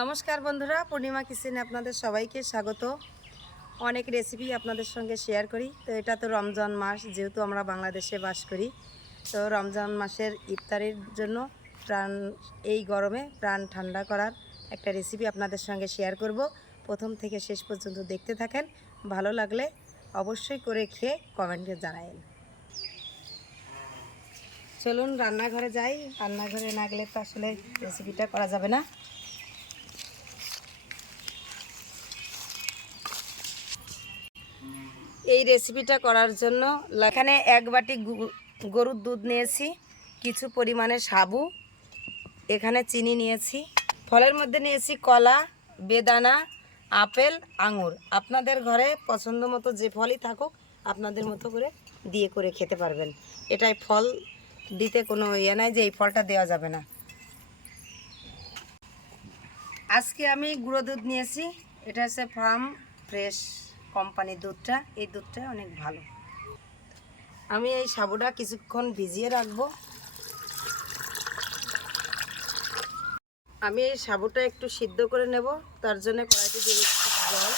নমস্কার বন্ধুরা, পূর্ণিমা কিচেনে আপনাদের সবাইকে স্বাগত। অনেক রেসিপি আপনাদের সঙ্গে শেয়ার করি। তো এটা তো রমজান মাস, যেহেতু আমরা বাংলাদেশে বাস করি, তো রমজান মাসের ইফতারের জন্য এই গরমে প্রাণ ঠান্ডা করার একটা রেসিপি আপনাদের সঙ্গে শেয়ার করব। প্রথম থেকে শেষ পর্যন্ত দেখতে থাকেন। ভালো লাগলে অবশ্যই করে খেয়ে কমেন্টে জানাবেন। চলুন রান্নাঘরে যাই। রান্নাঘরে না গেলে তো আসলে রেসিপিটা করা যাবে না। এই রেসিপিটা করার জন্য এখানে 1 বাটি গরুর দুধ নিয়েছি, কিছু পরিমাণে সাবু, এখানে চিনি নিয়েছি, ফলের মধ্যে নিয়েছি কলা, বেদানা, আপেল, আঙুর। আপনাদের ঘরে পছন্দ মতো যে ফলই থাকুক আপনাদের মতো করে দিয়ে করে খেতে পারবেন। এটাই ফল দিতে কোনো ইয়ে নাই যে এই ফলটা দেওয়া যাবে না। আজকে আমি গুঁড়ো দুধ নিয়েছি, এটা হচ্ছে ফার্ম ফ্রেশ কোম্পানির দুধটা। এই দুধটা অনেক ভালো। আমি এই সাবুটা কিছুক্ষণ ভিজিয়ে রাখবো। আমি এই সাবুটা একটু সিদ্ধ করে নেব, তার জন্য কড়াইতে দিয়ে দিচ্ছি জল।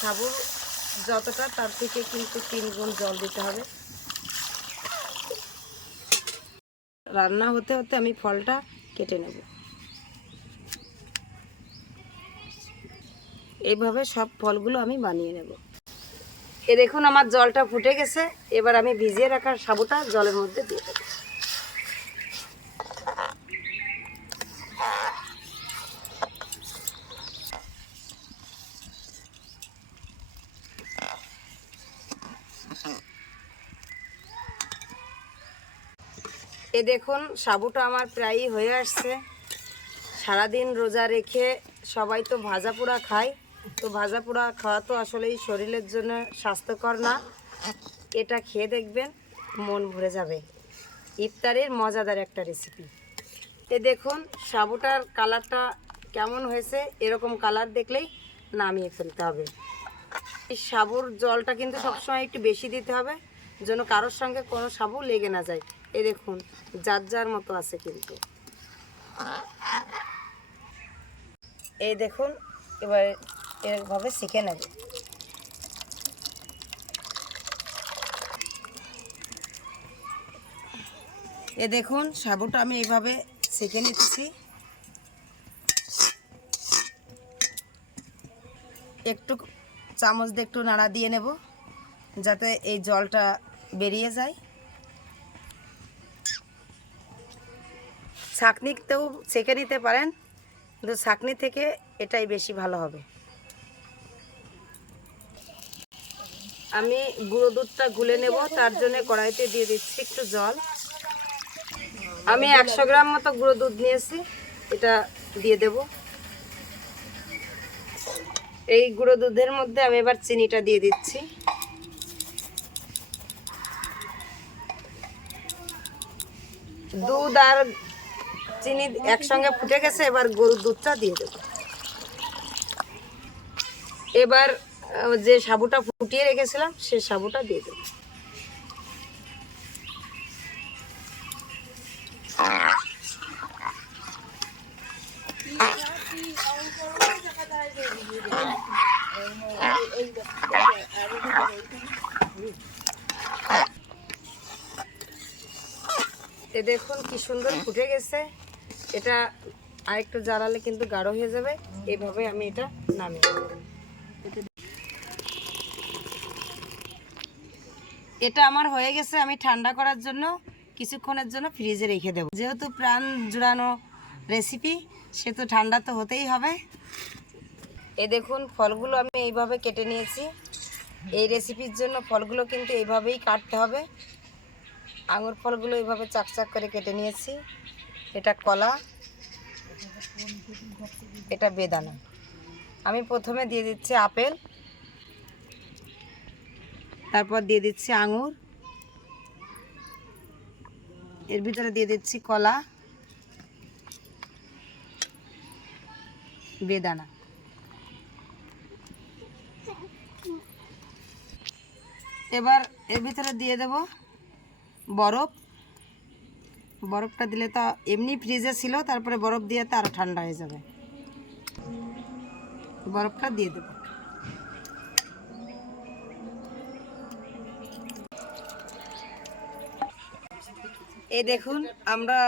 সাবুর যতটা তার থেকে কিন্তু 3 গুণ জল দিতে হবে। রান্না হতে হতে আমি ফলটা কেটে নেব। এইভাবে সব ফলগুলো আমি বানিয়ে নেব। এ দেখুন আমার জলটা ফুটে গেছে। এবার আমি ভিজিয়ে রাখা সাবুটা জলের মধ্যে দিয়ে দেব। এ দেখুন সাবুটা আমার প্রায়ই হয়ে আসছে। সারাদিন রোজা রেখে সবাই তো ভাজা পোড়া খায়, তো ভাজা পোড়া খাওয়া তো আসলেই শরীরের জন্য স্বাস্থ্যকর না। এটা খেয়ে দেখবেন, মন ভরে যাবে। ইফতারের মজাদার একটা রেসিপি। এ দেখুন সাবুটার কালারটা কেমন হয়েছে। এরকম কালার দেখলেই নামিয়ে ফেলতে হবে। এই সাবুর জলটা কিন্তু সবসময় একটু বেশি দিতে হবে, যেন কারোর সঙ্গে কোনো সাবু লেগে না যায়। এই দেখুন যার যার মতো আছে কিন্তু। এই দেখুন এবার এভাবে শিখে নেব। এ দেখুন সাবুটা আমি এইভাবে সেঁকে নিচ্ছি। একটু চামচ দিয়ে একটু নাড়া দিয়ে নেব, যাতে এই জলটা বেরিয়ে যায়। ছাঁকনিতেও সেঁকে নিতে পারেন, কিন্তু ছাঁকনি থেকে এটাই বেশি ভালো হবে। আমি গুঁড়ো দুধটা গুলে নেব, তার জন্য কড়াইতে দিয়ে দিচ্ছি একটু জল। আমি 100 গ্রাম মতো গুঁড়ো দুধ নিয়েছি, এটা দিয়ে দেব। এই গুঁড়ো দুধের মধ্যে আমি এবার চিনিটা দিয়ে দিচ্ছি। দুধ আর চিনি একসঙ্গে ফুটে গেছে, এবার গরুর দুধটা দিয়ে দেব। এবার যে সাবুটা ফুটিয়ে রেখেছিলাম সে সাবুটা দিয়ে দেব। এ দেখুন কি সুন্দর ফুটে গেছে। এটা আরেকটু জ্বালালে কিন্তু গাঢ় হয়ে যাবে। এইভাবে আমি এটা নামিয়ে নেব। এটা আমার হয়ে গেছে। আমি ঠান্ডা করার জন্য কিছুক্ষণের জন্য ফ্রিজে রেখে দেব। যেহেতু প্রাণ জুড়ানো রেসিপি, সে তো ঠান্ডা তো হতেই হবে। এ দেখুন ফলগুলো আমি এইভাবে কেটে নিয়েছি। এই রেসিপির জন্য ফলগুলো কিন্তু এইভাবেই কাটতে হবে। আঙুর ফলগুলো এইভাবে চাকচাক করে কেটে নিয়েছি। এটা কলা, এটা বেদানা। আমি প্রথমে দিয়ে দিচ্ছি আপেল, তারপর দিয়ে দিচ্ছি আঙুর, এর ভিতরে দিয়ে দিচ্ছি কলা, বেদানা। এবার এর ভিতরে দিয়ে দেব বরফ। বরফটা দিলে তো এমনি ফ্রিজে ছিল, তারপরে বরফ দিয়ে তো আরও ঠান্ডা হয়ে যাবে। বরফটা দিয়ে দেব। এই দেখুন আমরা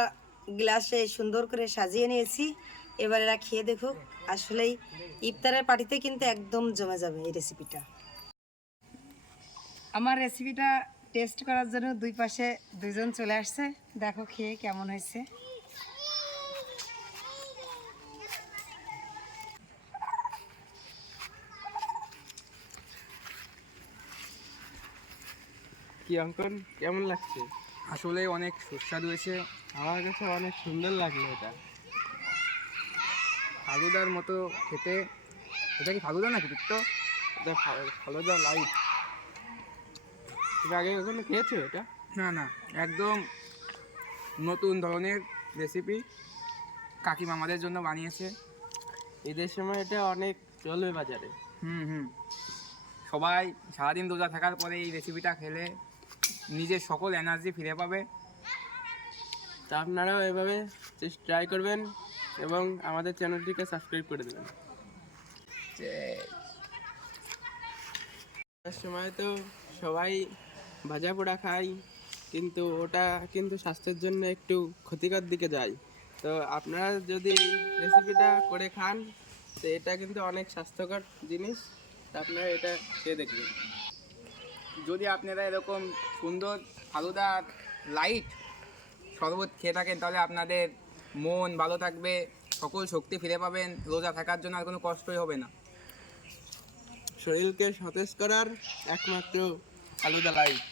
গ্লাসে সুন্দর করে সাজিয়ে নিয়েছি। এবার এরা খেয়ে দেখুক, আসলেই ইফতারের পার্টিতে কিন্তু একদম জমে যাবে এই রেসিপিটা। আমার রেসিপিটা টেস্ট করার জন্য দুই পাশে দুইজন চলে আসছে, দেখো খেয়ে কেমন হয়েছে। কি অঙ্কন, কেমন লাগছে? আসলে অনেক সুস্বাদু হয়েছে। আমার কাছে অনেক সুন্দর লাগলো এটা। ফালুদার মতো খেতে। এটা কি ফালুদা নাকি তো? এটা ফালুদা লাইট। এটা আগে কখনো খেয়েছো এটা? না না, একদম নতুন ধরনের রেসিপি কাকিমা আমাদের জন্য বানিয়েছে। ঈদের সময় এটা অনেক চলবে বাজারে। হুম, সবাই সারাদিন রোজা থাকার পরে এই রেসিপিটা খেলে নিজের সকল এনার্জি ফিরে পাবে। তা আপনারাও এভাবে ট্রাই করবেন এবং আমাদের চ্যানেলটিকে সাবস্ক্রাইব করে দেবেন। ঈদের সময় তো সবাই ভাজা পোড়া খায়, কিন্তু ওটা কিন্তু স্বাস্থ্যের জন্য একটু ক্ষতিকর দিকে যায়। তো আপনারা যদি এই রেসিপিটা করে খান, তো এটা কিন্তু অনেক স্বাস্থ্যকর জিনিস। তা আপনারা এটা খেয়ে দেখবেন। যদি আপনারা এরকম সুন্দর ফালুদা লাইট শরবত খেয়ে থাকেন, তাহলে আপনাদের মন ভালো থাকবে, সকল শক্তি ফিরে পাবেন, রোজা থাকার জন্য আর কোনো কষ্টই হবে না। শরীরকে সতেজ করার একমাত্র ফালুদা লাইট।